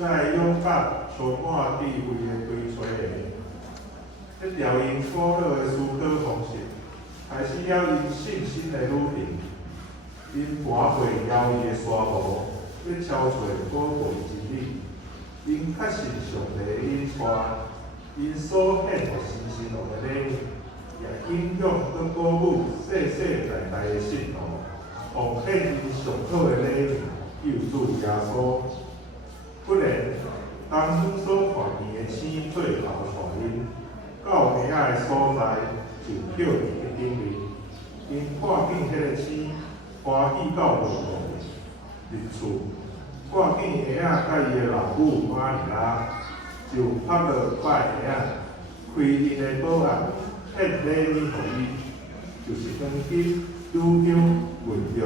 在勇敢充满智慧的对吹下，这调因古老的思考方式，开始了因信心的旅程。因爬过遥远的沙漠，要超找宝贵真理。因确信上帝因带，因所显互新生活的礼物，也影响佮鼓舞世世代代的信徒，奉献因上好的礼物，救主耶稣。不然，当初所看见的星做头带因，到黑暗的所在就跳入去顶面，因看见迄个星。欢喜到无度，日出，看见鞋仔甲伊的老母玛利亚，就拍落拜鞋仔，开因的宝盒，献礼物互伊，就是黄金、乳香、云玉。